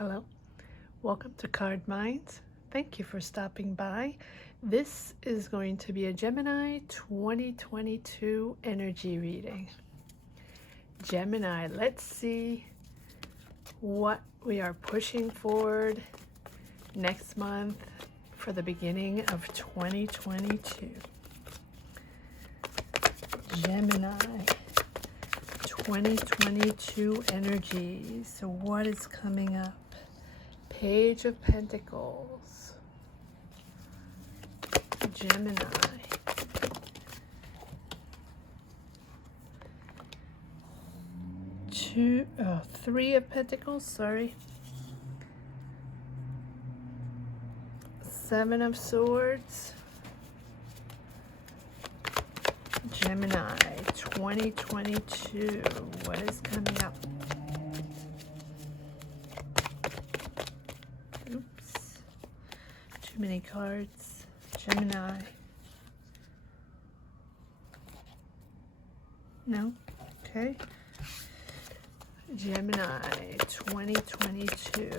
Hello, welcome to Card Minds. Thank you for stopping by. This is going to be a Gemini 2022 energy reading. Gemini, let's see what we are pushing forward next month for the beginning of 2022. Gemini 2022 energies. So what is coming up? Page of Pentacles. Gemini. Three of Pentacles, sorry. Seven of Swords. Gemini 2022. What is coming up? Oops. Too many cards. Gemini. No? Okay. Gemini 2022.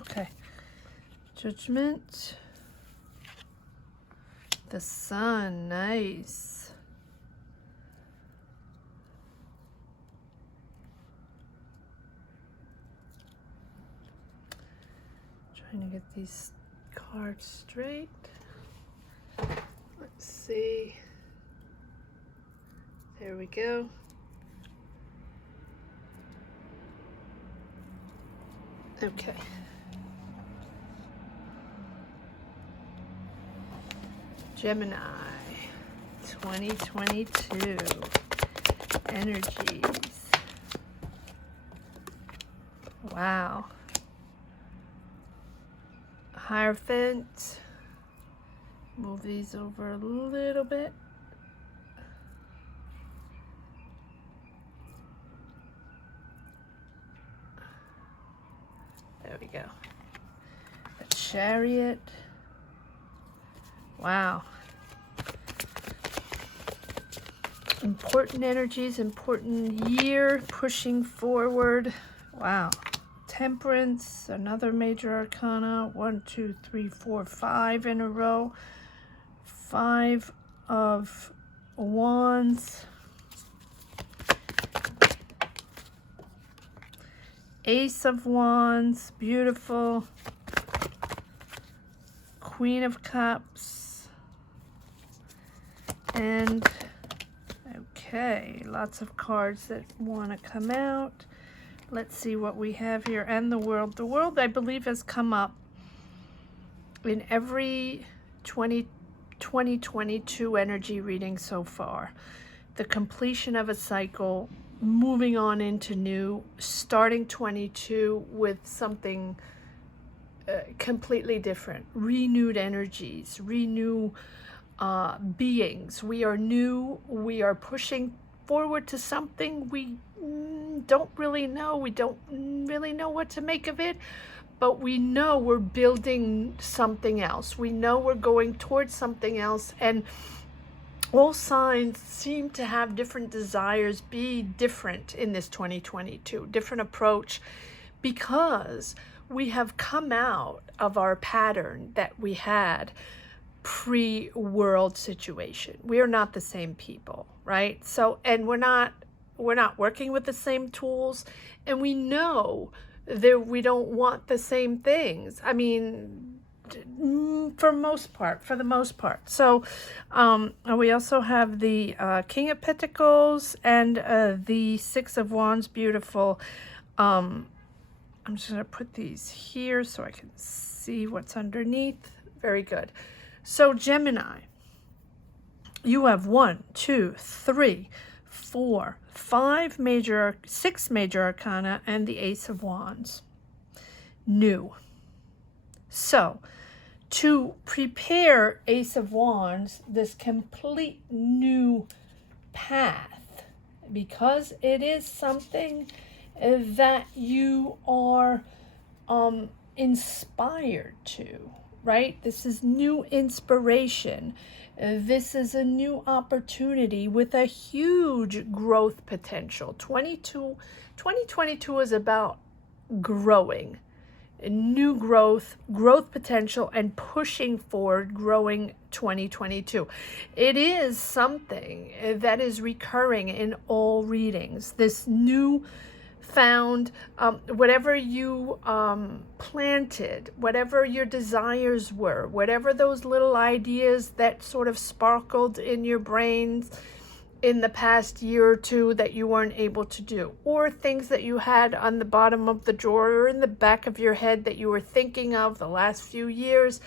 Okay. Judgment. The Sun. Nice. Trying to get these cards straight. Let's see. There we go. Okay. Gemini 2022 energies. Wow. Hierophant. Move these over a little bit. There we go. The Chariot. Wow. Important energies, important year, pushing forward. Wow. Temperance, another major arcana. 1, 2, 3, 4, 5 in a row. 5 of Wands. Ace of Wands, beautiful. Queen of Cups. And okay, lots of cards that want to come out. Let's see what we have here. And the World. The World, I believe, has come up in every 2022 energy reading so far. The completion of a cycle, moving on into new, starting 22 with something completely different. Renewed energies, renew beings. We are new. We are pushing forward to something we don't really know. We don't really know what to make of it, but we know we're building something else. We know we're going towards something else, and all signs seem to have different desires, be different in this 2022, different approach, because we have come out of our pattern that we had pre-world situation. We are not the same people, right? So, and we're not working with the same tools, and we know that we don't want the same things. I mean, for the most part. So we also have the King of Pentacles and the Six of Wands. Beautiful. I'm just going to put these here so I can see what's underneath. Very good. So Gemini, you have 1, 2, 3, 4, 5 major, 6 major arcana, and the Ace of Wands. New. So to prepare Ace of Wands, this complete new path, because it is something that you are inspired to, right? This is new inspiration. This is a new opportunity with a huge growth potential. 2022 is about growing, new growth potential, and pushing forward, growing 2022. It is something that is recurring in all readings. This new found, whatever you planted, whatever your desires were, whatever those little ideas that sort of sparkled in your brains in the past year or two that you weren't able to do, or things that you had on the bottom of the drawer or in the back of your head that you were thinking of the last few years,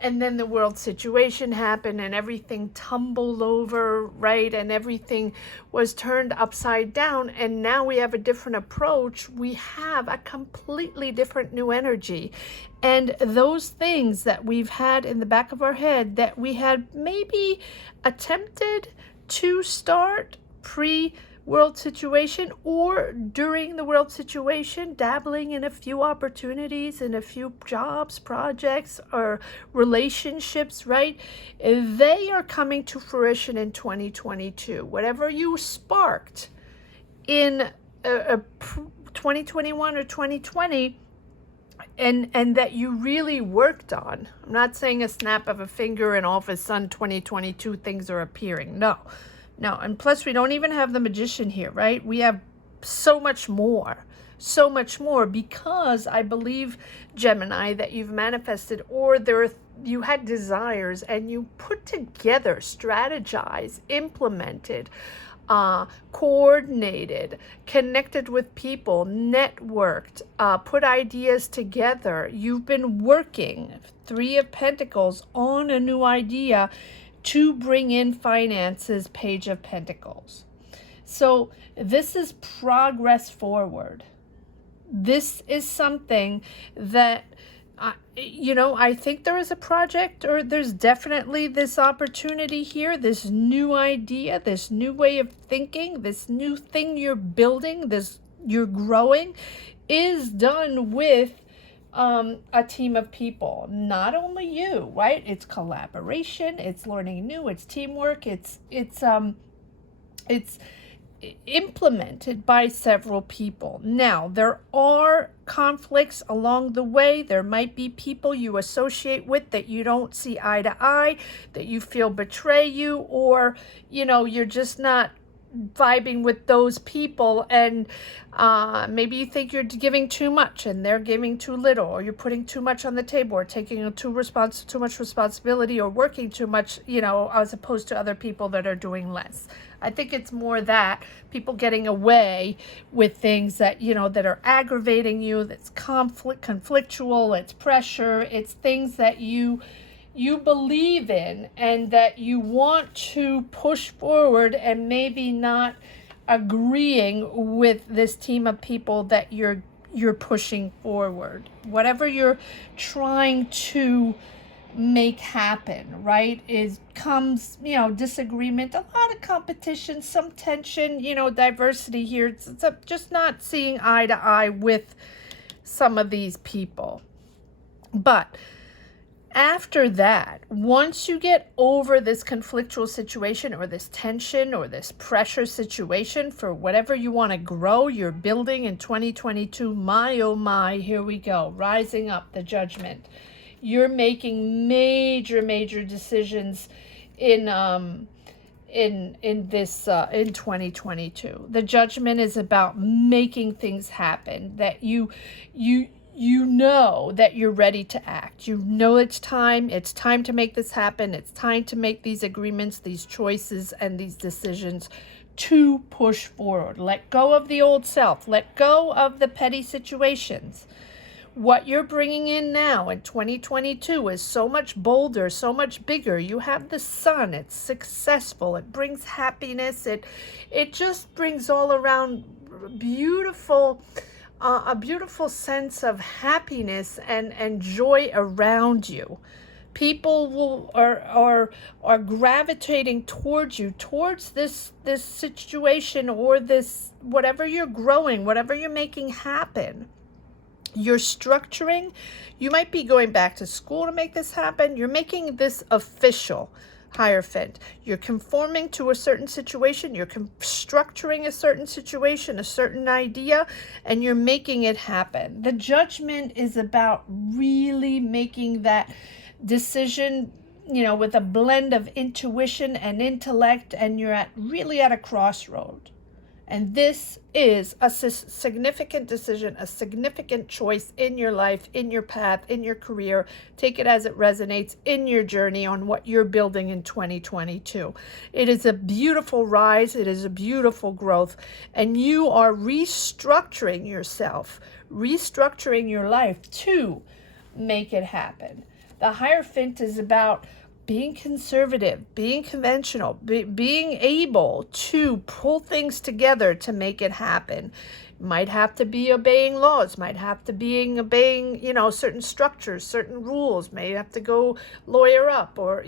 and then the world situation happened and everything tumbled over, right? And everything was turned upside down, and now we have a different approach. We have a completely different new energy. And those things that we've had in the back of our head that we had maybe attempted to start pre-world situation or during the world situation, dabbling in a few opportunities, in a few jobs, projects, or relationships, right? They are coming to fruition in 2022. Whatever you sparked in 2021 or 2020, and that you really worked on. I'm not saying a snap of a finger and all of a sudden 2022 things are appearing. No. And plus we don't even have the magician here, right? We have so much more because I believe, Gemini, that you've manifested, or you had desires and you put together, strategized, implemented, coordinated, connected with people, networked, put ideas together. You've been working, Three of Pentacles, on a new idea to bring in finances, Page of Pentacles. So this is progress forward. This is something that I think there is a project, or there's definitely this opportunity here, this new idea, this new way of thinking, this new thing you're building, you're growing, is done with a team of people. Not only you, right? It's collaboration, it's learning new, it's teamwork, it's implemented by several people. Now, there are conflicts along the way. There might be people you associate with that you don't see eye to eye, that you feel betray you, or you're just not vibing with those people, and maybe you think you're giving too much and they're giving too little, or you're putting too much on the table, or taking too much responsibility, or working too much, as opposed to other people that are doing less. I think it's more that people getting away with things that that are aggravating you, that's conflictual, it's pressure, it's things that you believe in and that you want to push forward, and maybe not agreeing with this team of people that you're pushing forward. Whatever you're trying to make happen, right, comes disagreement, a lot of competition, some tension, diversity here. It's just not seeing eye to eye with some of these people. But after that, once you get over this conflictual situation, or this tension, or this pressure situation for whatever you want to grow, you're building in 2022, my oh my, here we go, rising up, the Judgment. You're making major decisions in 2022. The Judgment is about making things happen, that you know that you're ready to act. It's time to make this happen. It's time to make these agreements, these choices, and these decisions to push forward. Let go of the old self. Let go of the petty situations. What you're bringing in now in 2022 is so much bolder, so much bigger. You have the sun. It's successful. It brings happiness. It just brings all around beautiful, a beautiful sense of happiness and joy around you. People are gravitating towards you, towards this situation, or this whatever you're growing, whatever you're making happen. You're structuring. You might be going back to school to make this happen. You're making this official. Hierophant. You're conforming to a certain situation, you're structuring a certain situation, a certain idea, and you're making it happen. The Judgment is about really making that decision, with a blend of intuition and intellect, and you're really at a crossroad. And this is a significant decision, a significant choice in your life, in your path, in your career. Take it as it resonates in your journey on what you're building in 2022. It is a beautiful rise. It is a beautiful growth. And you are restructuring yourself, restructuring your life to make it happen. The Hierophant is about being conservative, being conventional, being able to pull things together to make it happen. Might have to be obeying laws, might have to be obeying, certain structures, certain rules, may have to go lawyer up or,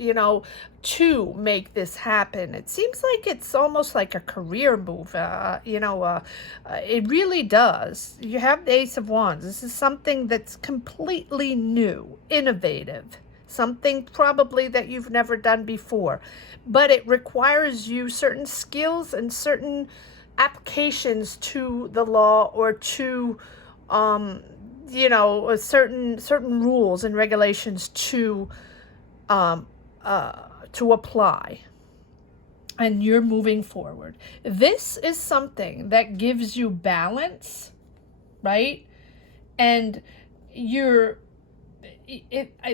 to make this happen. It seems like it's almost like a career move, it really does. You have the Ace of Wands. This is something that's completely new, innovative. Something probably that you've never done before, but it requires you certain skills and certain applications to the law or to, certain rules and regulations to apply. And you're moving forward. This is something that gives you balance, right? And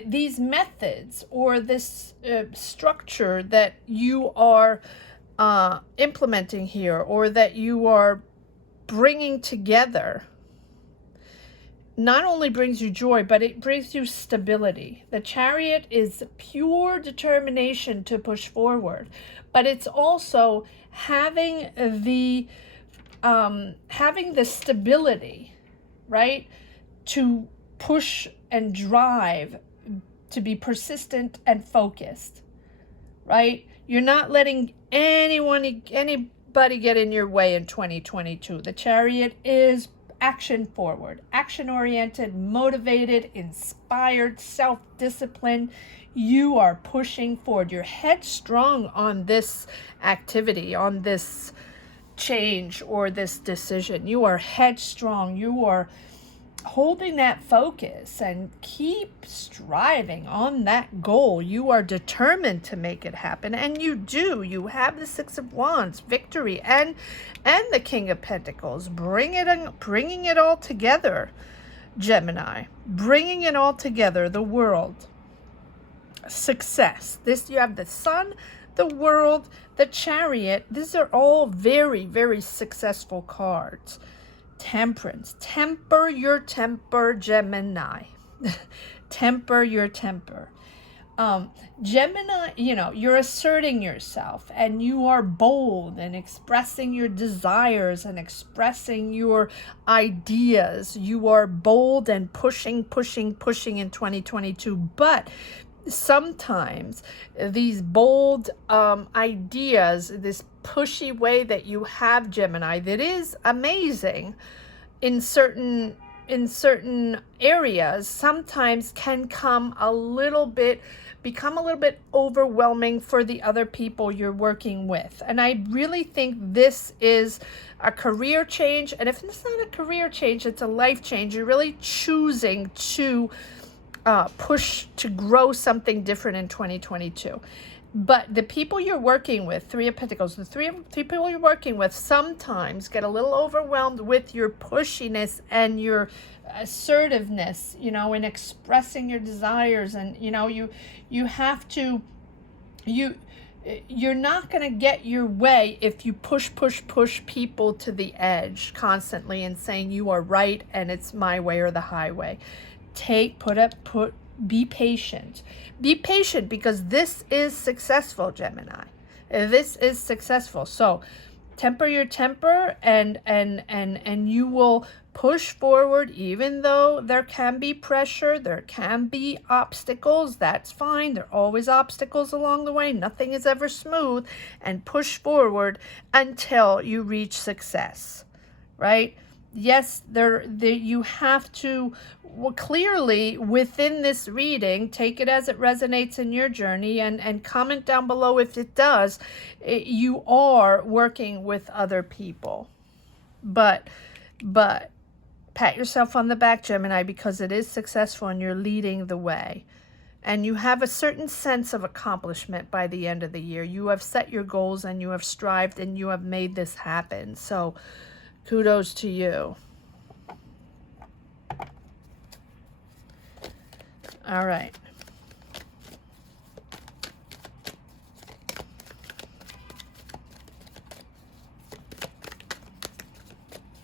these methods or this structure that you are implementing here or that you are bringing together not only brings you joy, but it brings you stability. The Chariot is pure determination to push forward, but it's also having the stability, right, to push and drive, to be persistent and focused, right? You're not letting anybody get in your way in 2022. The Chariot is action forward, action oriented, motivated, inspired, self-disciplined. You are pushing forward. You're headstrong on this activity, on this change or this decision. You are headstrong. You are holding that focus and keep striving on that goal. You are determined to make it happen, and you do. You have the Six of Wands, victory, and the King of Pentacles, bringing it all together, Gemini, bringing it all together, the world, success. This, you have the Sun, the world, the Chariot. These are all very, very successful cards. Temperance. Temper your temper, Gemini. Temper your temper. Gemini, you're asserting yourself and you are bold and expressing your desires and expressing your ideas. You are bold and pushing in 2022. But sometimes these bold ideas, this pushy way that you have, Gemini, that is amazing in certain areas, sometimes can become a little bit overwhelming for the other people you're working with. And I really think this is a career change. And if it's not a career change, it's a life change. You're really choosing to push to grow something different in 2022. But the people you're working with, Three of Pentacles, the three people you're working with sometimes get a little overwhelmed with your pushiness and your assertiveness, in expressing your desires. And, you have to, you're not going to get your way if you push people to the edge constantly and saying you are right and it's my way or the highway. Be patient. Be patient, because this is successful, Gemini. This is successful. So temper your temper and you will push forward, even though there can be pressure, there can be obstacles. That's fine. There are always obstacles along the way. Nothing is ever smooth. And push forward until you reach success, right? yes, you have to, well, clearly within this reading, take it as it resonates in your journey, and comment down below if it does. You are working with other people, but pat yourself on the back, Gemini, because it is successful and you're leading the way. And you have a certain sense of accomplishment by the end of the year. You have set your goals and you have strived and you have made this happen. So kudos to you. All right.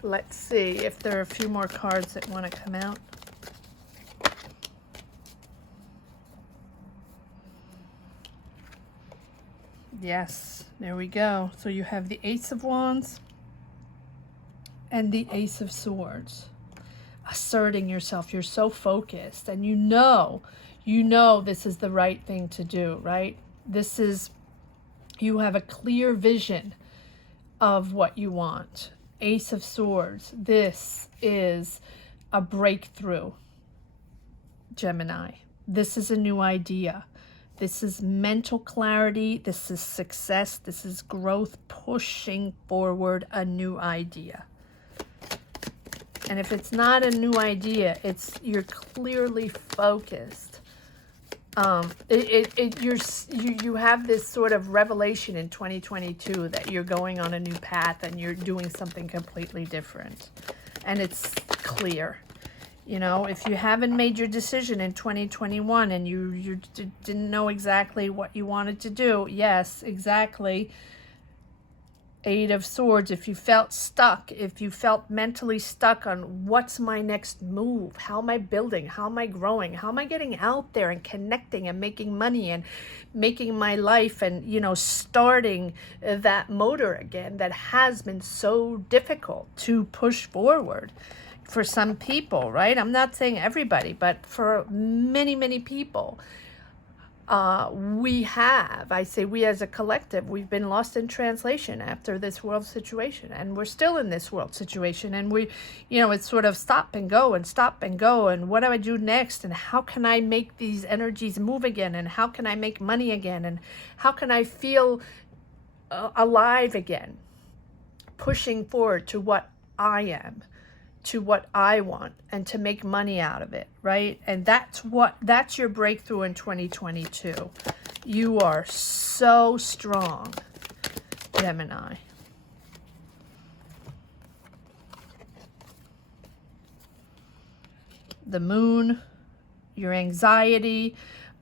Let's see if there are a few more cards that want to come out. Yes, there we go. So you have the Ace of Wands and the Ace of Swords. Asserting yourself. You're so focused, and you know this is the right thing to do, right? This is, you have a clear vision of what you want. Ace of Swords. This is a breakthrough, Gemini. This is a new idea. This is mental clarity. This is success. This is growth, pushing forward a new idea. And if it's not a new idea, you're clearly focused. You have this sort of revelation in 2022 that you're going on a new path and you're doing something completely different. And it's clear. You know, if you haven't made your decision in 2021 and you didn't know exactly what you wanted to do, yes, exactly. Eight of Swords. If you felt stuck, if you felt mentally stuck on what's my next move, how am I building, how am I growing, how am I getting out there and connecting and making money and making my life and, you know, starting that motor again that has been so difficult to push forward for some people, right? I'm not saying everybody, but for many, many people. We as a collective, we've been lost in translation after this world situation, and we're still in this world situation, and it's sort of stop and go, and what do I do next, and how can I make these energies move again, and how can I make money again, and how can I feel alive again, pushing forward to what I am, to what I want, and to make money out of it, right? And that's your breakthrough in 2022. You are so strong, Gemini. The Moon, your anxiety.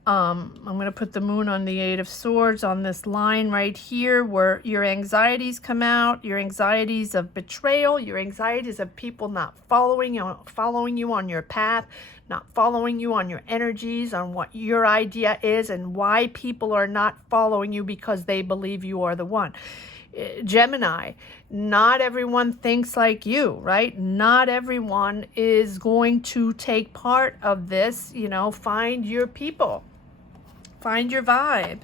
I'm going to put the Moon on the Eight of Swords on this line right here where your anxieties come out, your anxieties of betrayal, your anxieties of people not following you on your path, not following you on your energies, on what your idea is, and why people are not following you because they believe you are the one. Gemini, not everyone thinks like you, right? Not everyone is going to take part of this. Find your people. Find your vibe,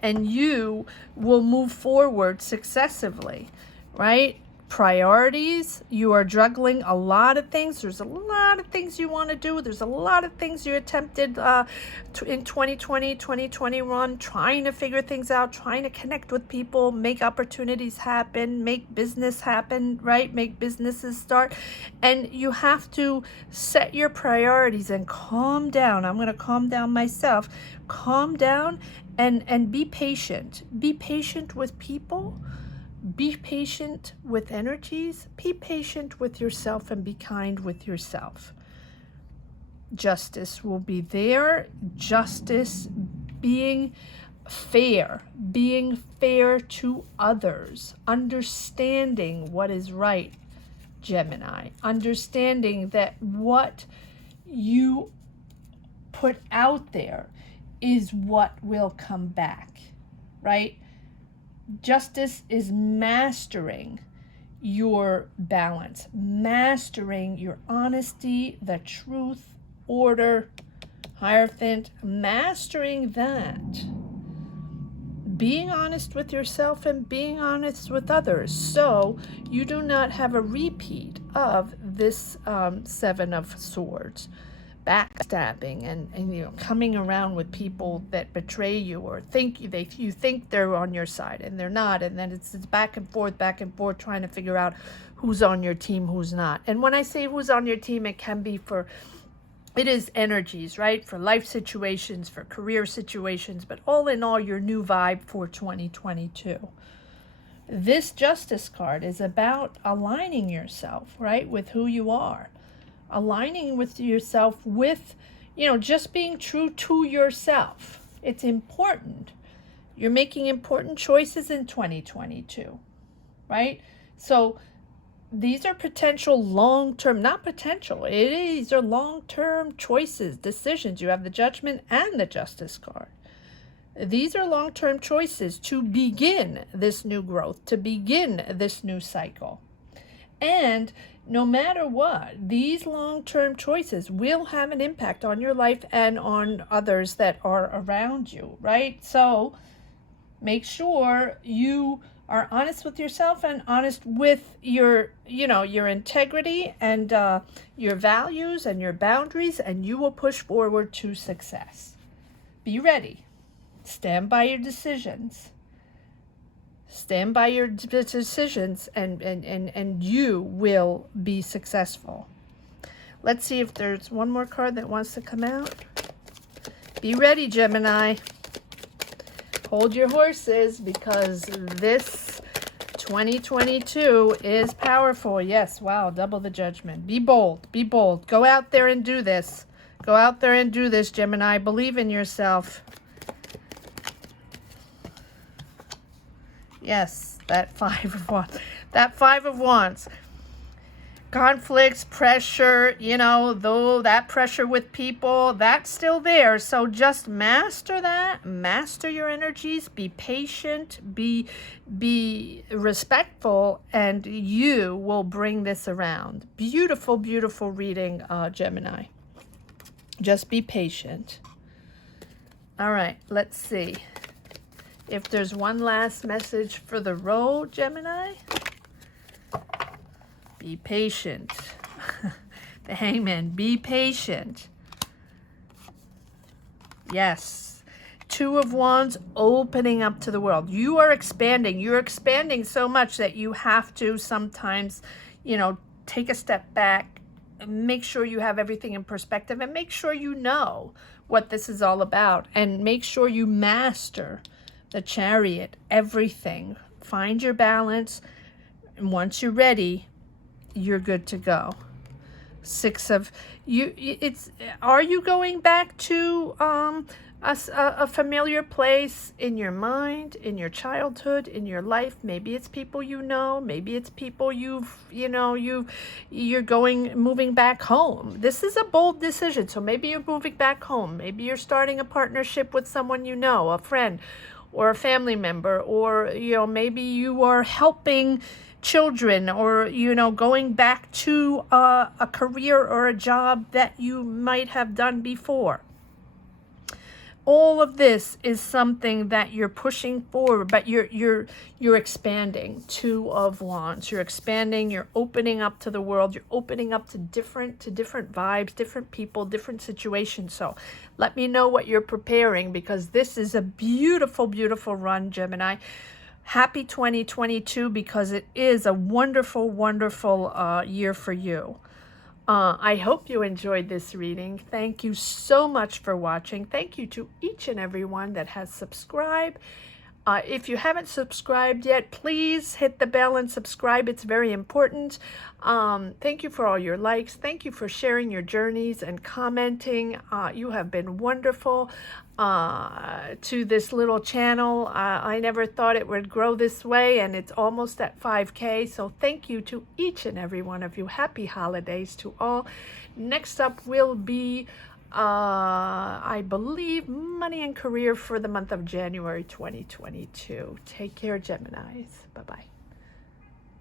and you will move forward successively, right? Priorities, you are juggling a lot of things. There's a lot of things you want to do. There's a lot of things you attempted in 2020, 2021, trying to figure things out, trying to connect with people, make opportunities happen, make business happen, right? Make businesses start. And you have to set your priorities and calm down. I'm going to calm down myself. Calm down and be patient. Be patient with people. Be patient with energies. Be patient with yourself and be kind with yourself. Justice will be there. Justice being fair to others, understanding what is right, Gemini, understanding that what you put out there is what will come back, right? Justice is mastering your balance, mastering your honesty, the truth, order, Hierophant, mastering that. being honest with yourself and being honest with others, so you do not have a repeat of this Seven of Swords. Backstabbing and you know, coming around with people that betray you or you think they're on your side and they're not, and then it's back and forth trying to figure out who's on your team, who's not. And when I say who's on your team, it is energies, right? For life situations, for career situations, but all in all, your new vibe for 2022. This Justice card is about aligning yourself, right, with who you are. Aligning with yourself with, you know, just being true to yourself. It's important. You're making important choices in 2022, right? So these are potential long-term, not potential, these are long-term choices, decisions. You have the Judgment and the Justice card. These are long-term choices to begin this new growth, to begin this new cycle. And no matter what, these long-term choices will have an impact on your life and on others that are around you, right? So make sure you are honest with yourself and honest with your, you know, your integrity and your values and your boundaries, and you will push forward to success. Be ready. Stand by your decisions. Stand by your decisions, and you will be successful. Let's see if there's one more card that wants to come out. Be ready, Gemini. Hold your horses, because this 2022 is powerful. Yes, wow, double the Judgment. Be bold, be bold. Go out there and do this. Go out there and do this, Gemini. Believe in yourself. Yes, that Five of Wands. That Five of Wands. Conflicts, pressure, you know, though that pressure with people, that's still there. So just master that. Master your energies. Be patient. Be respectful, and you will bring this around. Beautiful, beautiful reading, Gemini. Just be patient. All right, let's see if there's one last message for the road, Gemini. Be patient. The Hangman, be patient. Yes. Two of Wands, opening up to the world. You are expanding. You're expanding so much that you have to sometimes, you know, take a step back, make sure you have everything in perspective, and make sure you know what this is all about, and make sure you master the Chariot, everything. Find your balance, and once you're ready, you're good to go. Six of you. Are you going back to a familiar place in your mind, in your childhood, in your life? Maybe it's people you know. Maybe it's people you're moving back home. This is a bold decision. So maybe you're moving back home. Maybe you're starting a partnership with someone you know, a friend or a family member, or, you know, maybe you are helping children, or, you know, going back to a career or a job that you might have done before. All of this is something that you're pushing forward, but you're expanding. Two of Wands. You're expanding. You're opening up to the world. You're opening up to different vibes, different people, different situations. So let me know what you're preparing, because this is a beautiful, beautiful run, Gemini. Happy 2022, because it is a wonderful, wonderful year for you. I hope you enjoyed this reading. Thank you so much for watching. Thank you to each and every one that has subscribed. If you haven't subscribed yet, please hit the bell and subscribe. It's very important. Thank you for all your likes. Thank you for sharing your journeys and commenting. You have been wonderful to this little channel. I never thought it would grow this way, and it's almost at 5K. So thank you to each and every one of you. Happy holidays to all. Next up will be I believe money and career for the month of January 2022. Take care, Geminis. Bye-bye.